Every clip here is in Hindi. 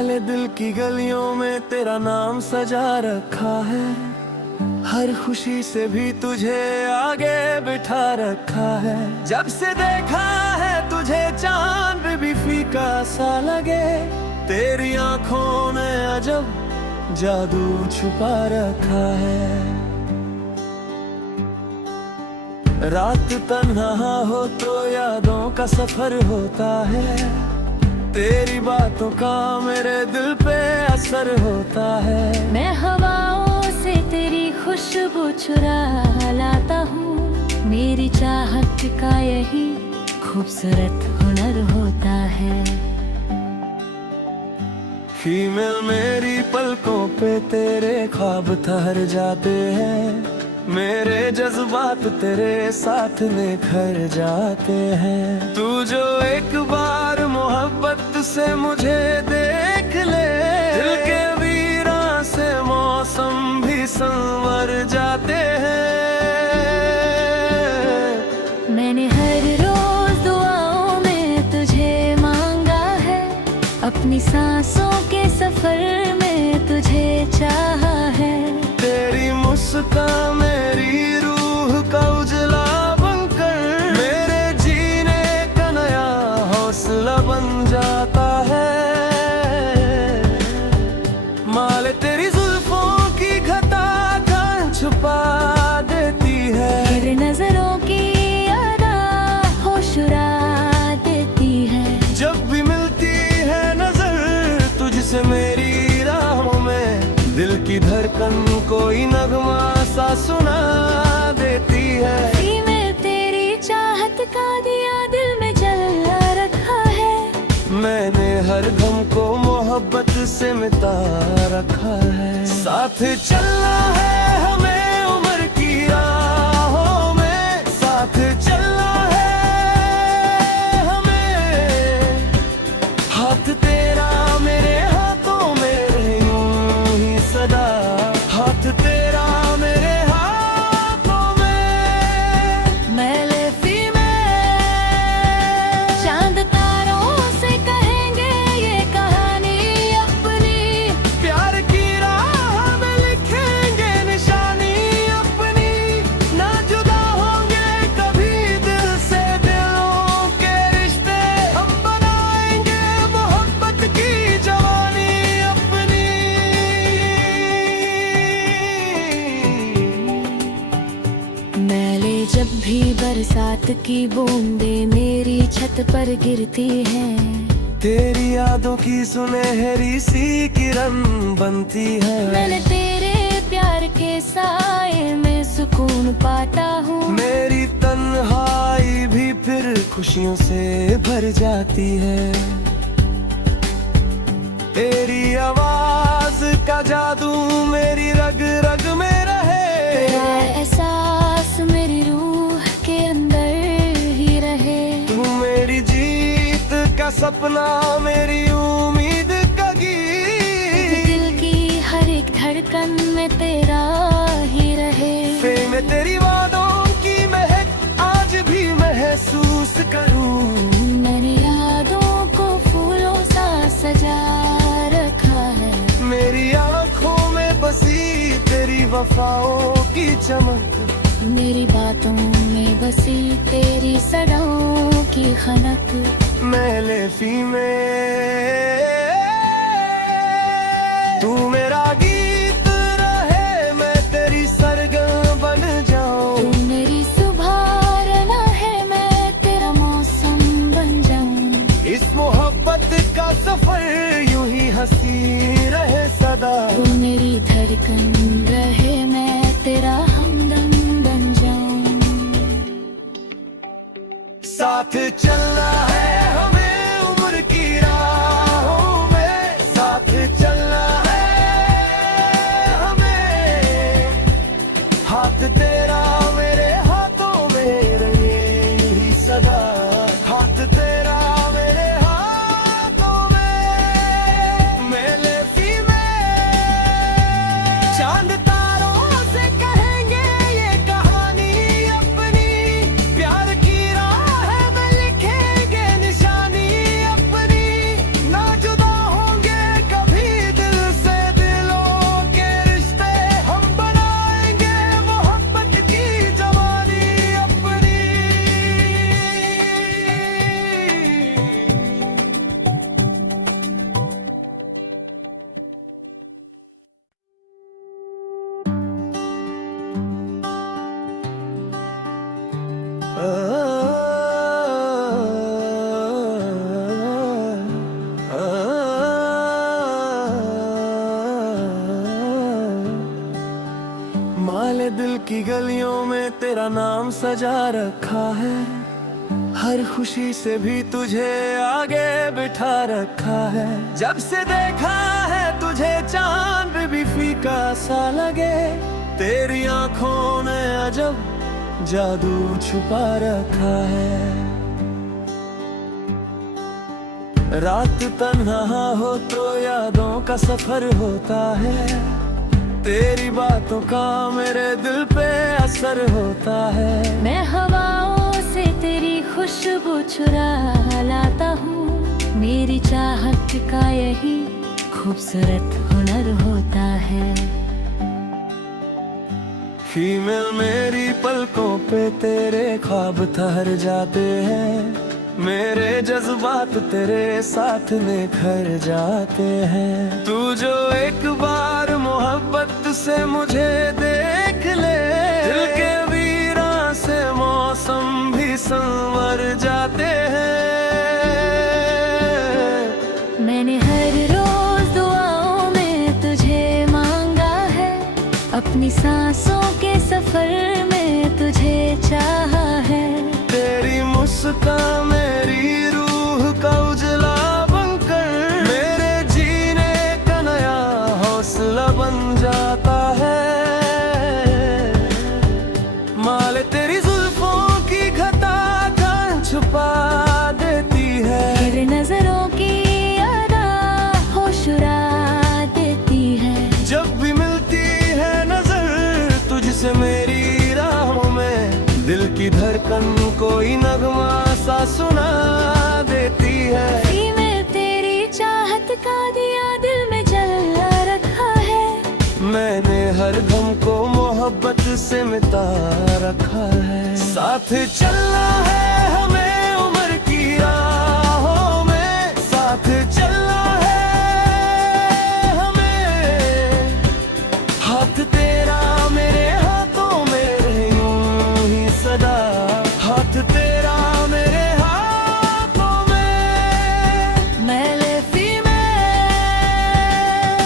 वाले दिल की गलियों में तेरा नाम सजा रखा है। हर खुशी से भी तुझे आगे बिठा रखा है। जब से देखा है तुझे चांद भी फीका सा लगे। तेरी आंखों में अजब जादू छुपा रखा है। रात तन्हा हो तो यादों का सफर होता है। तेरी बातों का मेरे दिल पे असर होता है। मैं हवाओं से तेरी खुशबू चुरा लाता हूँ। मेरी चाहत का यही खूबसूरत हुनर होता है। फीमेल मेरी पलकों पे तेरे ख्वाब ठहर जाते हैं। मेरे जज्बात तेरे साथ निखर जाते हैं। तू जो एक बार मोहब्बत से मुझे देख ले, दिल के वीरान से मौसम भी संवर जाते हैं। मैंने हर रोज दुआओं में तुझे मांगा है। अपनी सांसों के सफर में तुझे चाहा है। तेरी मुस्कान मेरी रूह का उजला बनकर मेरे जीने का नया हौसला बन जाता है। माले तेरी जुल्फों की घटा कान छुपा देती है। तेरे नजरों की अदा होश उड़ा देती है। जब भी मिलती है नजर तुझसे मेरी राहों में, दिल की धड़कन कोई नगमा सा सुना देती है। फीमेल तेरी चाहत का दिया दिल में जला रखा है। मैंने हर गम को मोहब्बत से मिटा रखा है। साथ चलना है हमें उम्र की राहों में। साथ चलना है हमें। हाथ तेरा मेरे हाथों में यूं ही सदा। हाथ तेरा मेरे हाथों में। मैले फीमेल चांद तारों से कहेंगे ये कहानी अपनी। प्यार की राह में लिखेंगे निशानी अपनी। ना जुदा होंगे कभी दिल से दिलों के रिश्ते। हम बनाएंगे मोहब्बत की जवानी अपनी। मैले जब भी बरसात की बूंदें मेरी छत पर गिरती हैं। तेरी यादों की सुनहरी सी किरण बनती है। मैंने तेरे प्यार के साए में सुकून पाता हूँ। मेरी तन्हाई भी फिर खुशियों से भर जाती है। तेरी आवाज का जादू मेरी रग रग में रहे। तेरा एहसास मेरी रूह के अंदर ही रहे। तू मेरी जीत का सपना मेरी उम्मीद का गीत। दिल की हर एक धड़कन में तेरा ही रहे। फिर मैं तेरी वादों की महक आज भी महसूस करूं। मैंने यादों को फूलों सा सजा रखा है। मेरी आंखों में बसी तेरी वफाओं की चमक। मेरी बातों में बसी तेरी सदाओं की खनक। मैले फीमेल तू मेरा गीत रहे। मैं तेरी सरगम बन जाऊं। तू मेरी सुबह है मैं तेरा मौसम बन जाऊं। इस मोहब्बत का सफर यूं ही हंसी रहे सदा। तू मेरी धड़कन रहे मैं तेरा हमदम बन जाऊं। साथ चलना है हमें उम्र की राहों में। साथ चलना है हमें। हाथ तेरा मेरे हाथों में रहे ही सदा। हाथ तेरा मेरे हाथों में। मेले फीमेल चांद तारों से कहेंगे ये कहानी अपनी। प्यार की राह में लिखेंगे निशानी। की गलियों में तेरा नाम सजा रखा है, हर खुशी से भी तुझे आगे बिठा रखा है। जब से देखा है तुझे चांद भी फीका सा लगे, तेरी आंखों ने अजब जादू छुपा रखा है। रात तन्हा हो तो यादों का सफर होता है, तेरी बातों का मेरे दिल पे असर होता है। मैं हवाओं से तेरी खुशबू चुरा लाता हूँ, मेरी चाहत का यही खूबसूरत हुनर होता है। फीमेल मेरी पलकों पे तेरे ख्वाब ठहर जाते हैं, मेरे जज्बात तेरे साथ निखर जाते हैं। तू जो एक बार मोहब्बत से मुझे देख ले, दिल के वीरान से मौसम भी संवर जाते हैं। मैंने हर रोज दुआओं में तुझे मांगा है, अपनी सांसों के सफर में तुझे चाहा है। तेरी मुस्कान मेरी रूह का उजला बनकर, मेरे जीने का नया हौसला बन जाता है। माले तेरी जुल्फों की घटा कान छुपा देती है, तेरे नजरों की अदा होश उड़ा देती है। जब भी मिलती है नजर तुझसे मेरी राहों में, दिल की धड़कन कोई नगमा सा सुना देती है। फीमेल तेरी चाहत का दिया दिल में जला रखा है, मैंने हर गम को मोहब्बत से मिटा रखा है। साथ चलना है हमें उम्र की राहों में, साथ चलना है हमें। हाथ तेरा मेरे हाथों में रहे यूं ही सदा, हाथ तेरा मेरे हाथों में। मैले फीमेल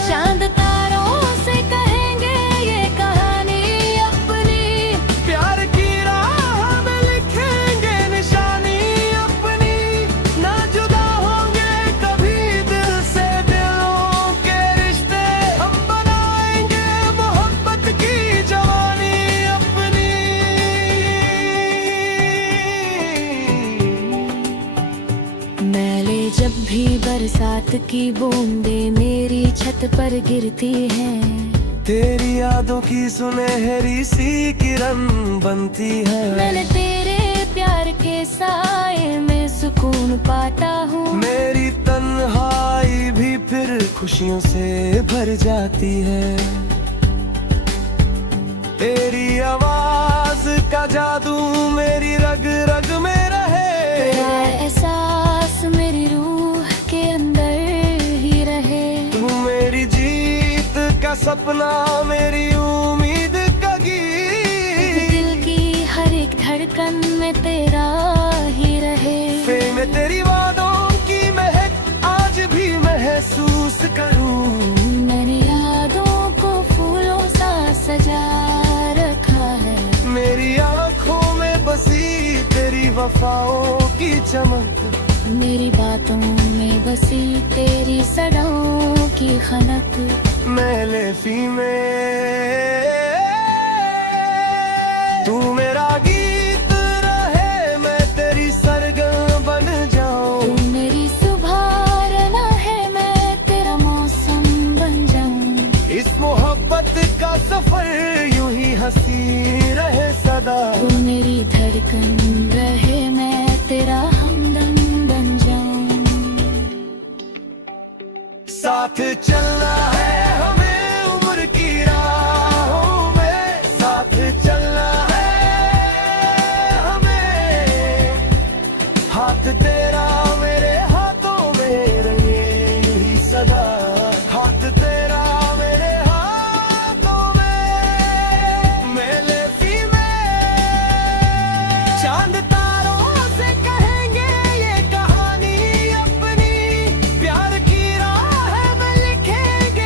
चांद तारों से कहेंगे ये कहानी अपनी, प्यार की राह में लिखेंगे निशानी अपनी। ना जुदा होंगे कभी दिल से दिलों के रिश्ते, हम बनाएंगे मोहब्बत की जवानी अपनी। मैले जब भी बरसात की बूंदें मेरी छत पर गिरती हैं, तेरी यादों की सुनहरी सी किरण बनती है। मैंने तेरे प्यार के साए में सुकून पाता हूँ। मेरी तन्हाई भी फिर खुशियों से भर जाती है। तेरी आवाज का जादू मेरी रग रग में रहे, तेरा एहसास मेरी रूह के अंदर ही रहे। तू मेरी जीत का सपना मेरी उम्मीद का गीत, दिल की हर एक धड़कन में तेरा ही रहे। फिर मैं तेरी वादों की महक आज भी महसूस करूं। मैंने यादों को फूलों सा सजा रखा है, मेरी आंखों में बसी तेरी वफाओं की चमक, मेरी बातों में बसी तेरी सदाओं की खनक। मैले फीमेल तू मेरा गीत रहे, मैं तेरी सरगम बन जाऊं। तू मेरी सुबह है, मैं तेरा मौसम बन जाऊं। इस मोहब्बत का सफर यूं ही हंसी रहे सदा, तू मेरी धड़कन रहे, मैं तेरा हमदम बन जाऊं। साथ चलना है हमें उम्र की राहों में, साथ चलना है हमें। हाथ तेरा मेरे हाथों में रहे ही सदा, हाथ तेरा मेरे हाथों में। मेले फीमेल चांद तारों से कहेंगे ये कहानी अपनी, प्यार की राह में लिखेंगे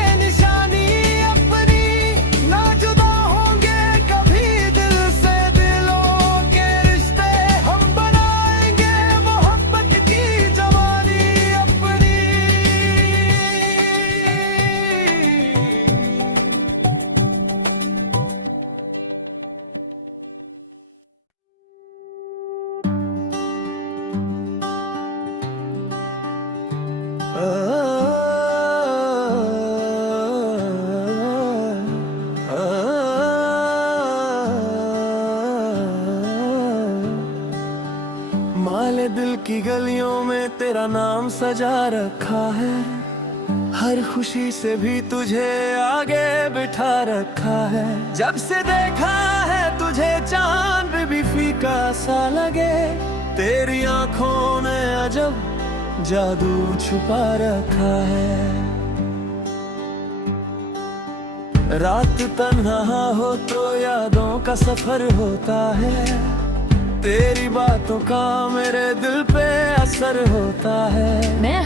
माले दिल की गलियों में तेरा नाम सजा रखा है, हर खुशी से भी तुझे आगे बिठा रखा है। जब से देखा है तुझे चांद भी फीका सा लगे, तेरी आंखों में अजब जादू छुपा रखा है। रात तन्हा हो तो यादों का सफर होता है, तेरी बातों का मेरे दिल पे असर होता है। मैं